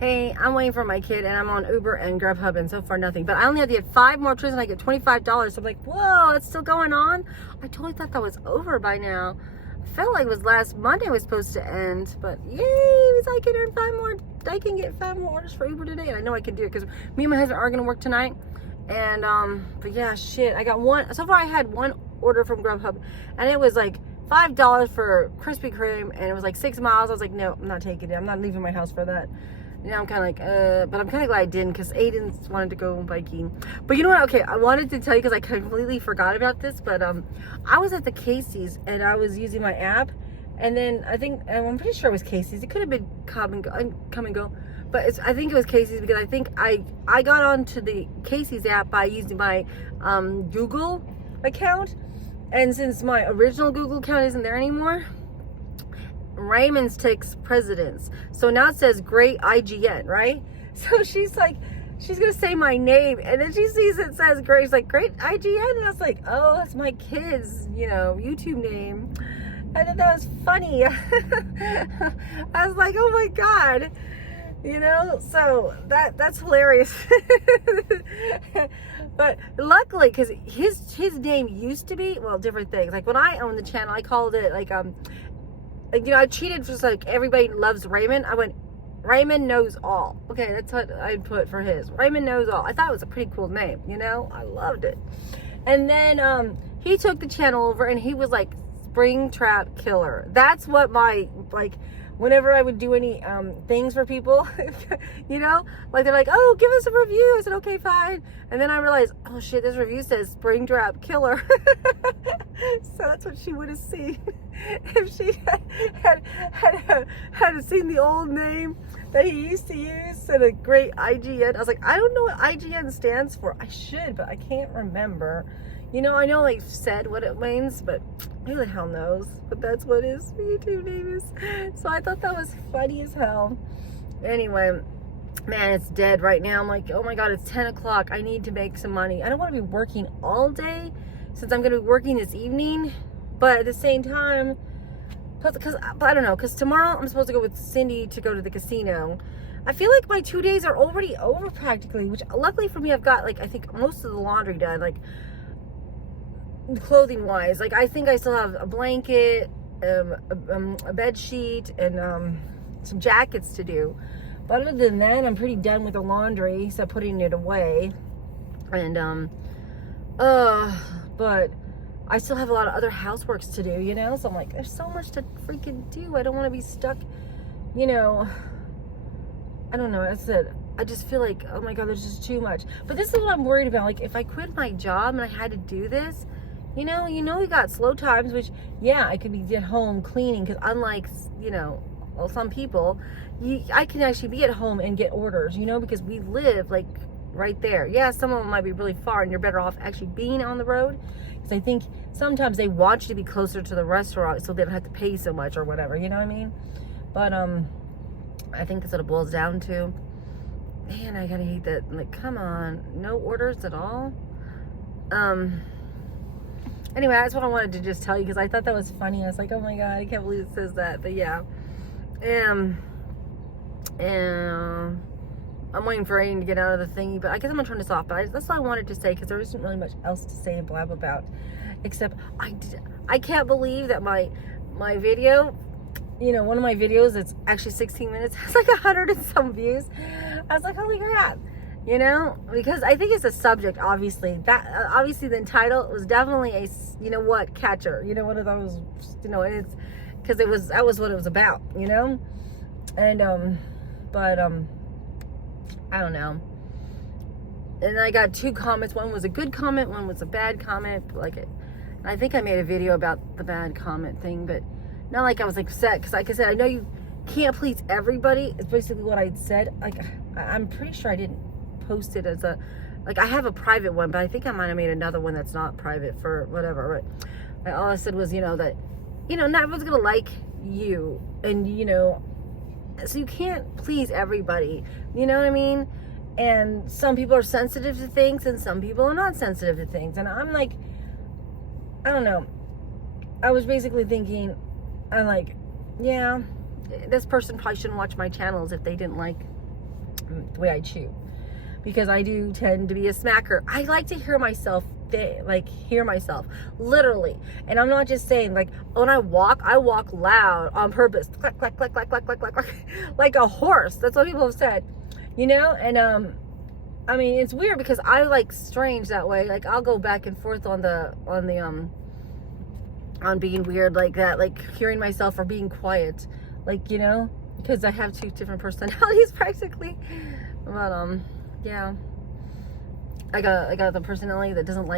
hey, I'm waiting for my kid and I'm on Uber and Grubhub and so far nothing. But I only have to get 5 more trips and I get $25. So I'm like, whoa, it's still going on? I totally thought that was over by now. I felt like it was last Monday was supposed to end, but yay, I can earn 5 more. I can get 5 more orders for Uber today, and I know I can do it because me and my husband are gonna work tonight. And but yeah, shit, I got one. So far, I had one order from Grubhub, and it was like $5 for Krispy Kreme, and it was like 6 miles. I was like, no, I'm not taking it. I'm not leaving my house for that. You know, I'm kind of like, but I'm kind of glad I didn't because Aiden wanted to go biking. But you know what? Okay, I wanted to tell you because I completely forgot about this. But I was at the Casey's and I was using my app, and then I'm pretty sure it was Casey's. It could have been Come and Go, but I think it was Casey's because I think I got onto the Casey's app by using my Google account, and since my original Google account isn't there anymore, Raymond's takes precedence. So now it says Great IGN, right? So she's like, she's gonna say my name, and then she sees it says Great. She's like, Great IGN, and I was like, oh, that's my kid's, YouTube name. I thought that was funny. I was like, oh my god, So that's hilarious. But luckily, because his name used to be different things. Like when I owned the channel, I called it I cheated just like everybody loves Raymond. I went, Raymond Knows All. Okay, that's what I put for his. Raymond Knows All. I thought it was a pretty cool name, I loved it. And then he took the channel over and he was like Springtrap Killer. That's what whenever I would do any things for people, like they're like, oh, give us a review. I said, okay, fine. And then I realized, oh shit, this review says Springtrap Killer. So that's what she would have seen if she had seen the old name that he used to use and a Great IGN. I was like, I don't know what IGN stands for. I should, but I can't remember. I know I said what it means, but who the hell knows? But that's what his YouTube name is. So I thought that was funny as hell. Anyway, man, it's dead right now. I'm like, oh my god, it's 10 o'clock. I need to make some money. I don't want to be working all day since I'm going to be working this evening. But at the same time, because I don't know, because tomorrow I'm supposed to go with Cindy to go to the casino. I feel like my 2 days are already over practically, which luckily for me, I've got I think most of the laundry done, clothing wise. I think I still have a blanket, a bed sheet, and some jackets to do. But other than that, I'm pretty done with the laundry, so putting it away. And but I still have a lot of other houseworks to do, so I'm like, there's so much to freaking do. I don't want to be stuck, I don't know. I just feel like, oh my god, there's just too much. But this is what I'm worried about. If I quit my job and I had to do this, we got slow times, which, yeah, I could be at home cleaning, because unlike, some people, I can actually be at home and get orders, because we live, right there. Yeah, some of them might be really far, and you're better off actually being on the road, because I think sometimes they want you to be closer to the restaurant so they don't have to pay so much or whatever, you know what I mean? But, I think that's what it boils down to. Man, I gotta hate that. Come on, no orders at all? Anyway, that's what I wanted to just tell you because I thought that was funny. I was like, oh my god, I can't believe it says that. But yeah, and I'm waiting for Aiden to get out of the thingy, but I guess I'm gonna turn this off. But that's all I wanted to say because there isn't really much else to say and blab about, except I can't believe that my video, one of my videos that's actually 16 minutes has 100 and some views. I was like, holy crap. Because I think it's a subject, obviously. Obviously the title was definitely a, catcher. One of those, and it's, because that was what it was about, And, but, I don't know. And I got 2 comments. One was a good comment, one was a bad comment. I think I made a video about the bad comment thing, but not I was upset, because like I said, I know you can't please everybody. It's basically what I said. I'm pretty sure I didn't post it as I have a private one, but I think I might have made another one that's not private for whatever. But all I said was, that, not everyone's gonna like you, and so you can't please everybody. You know what I mean? And some people are sensitive to things, and some people are not sensitive to things. And I'm like, I don't know. I was basically thinking, I'm like, yeah, this person probably shouldn't watch my channels if they didn't like the way I chew, because I do tend to be a smacker. I like to hear myself hear myself literally, and I'm not just saying, like, when I walk loud on purpose, clack clack clack clack clack clack clack, clack, like a horse. That's what people have said, you know. And I mean, it's weird because I like strange that way. Like, I'll go back and forth on being weird like that, like hearing myself or being quiet, like, you know, because I have 2 different personalities practically. But yeah, I got the personality that doesn't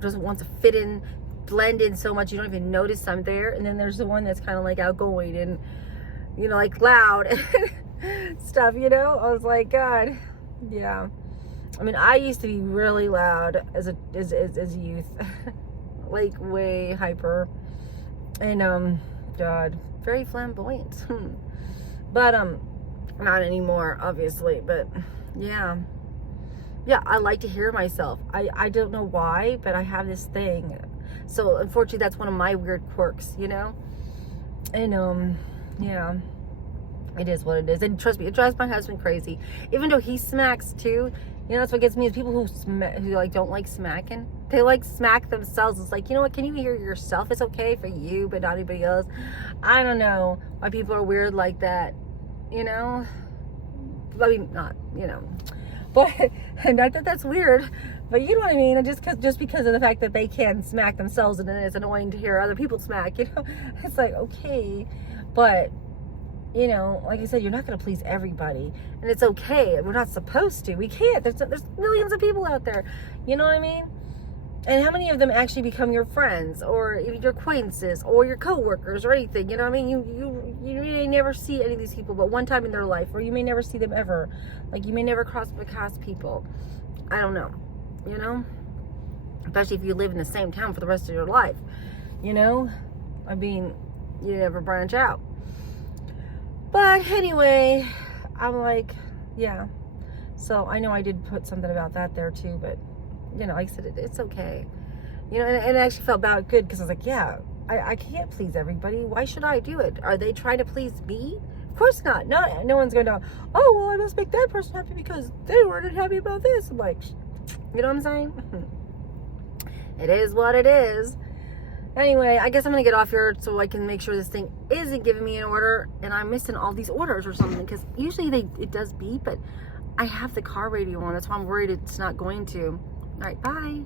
doesn't want to fit in, blend in so much you don't even notice I'm there. And then there's the one that's kind of like outgoing and, you know, like loud and stuff, you know. I was like, God, yeah. I mean, I used to be really loud as a youth, like way hyper, and God, very flamboyant. But not anymore, obviously. But yeah, I like to hear myself. I don't know why, but I have this thing. So unfortunately, that's one of my weird quirks, you know. And yeah, it is what it is. And trust me, it drives my husband crazy. Even though he smacks too, you know, that's what gets me, is people who like don't like smacking. They like smack themselves. It's like, you know what? Can you hear yourself? It's okay for you, but not anybody else. I don't know why people are weird like that. You know, I mean, not, you know, but not that that's weird, but you know what I mean. And just because of the fact that they can smack themselves, and then it's annoying to hear other people smack. You know, it's like, okay, but you know, like I said, you're not going to please everybody, and it's okay. We're not supposed to. We can't. There's millions of people out there. You know what I mean? And how many of them actually become your friends, or your acquaintances, or your co-workers, or anything? You know what I mean? You may never see any of these people but one time in their life, or you may never see them ever. Like, you may never cross people. I don't know. You know? Especially if you live in the same town for the rest of your life. You know? I mean, you never branch out. But anyway, I'm like, yeah. So I know I did put something about that there too, but you know, like I said, it's okay. You know, and I actually felt good, because I was like, yeah, I can't please everybody. Why should I do it? Are they trying to please me? Of course not. No one's going to, oh, well, I must make that person happy because they weren't happy about this. I'm like, you know what I'm saying? It is what it is. Anyway, I guess I'm going to get off here so I can make sure this thing isn't giving me an order and I'm missing all these orders or something, because usually it does beep, but I have the car radio on. That's why I'm worried it's not going to. All right, bye.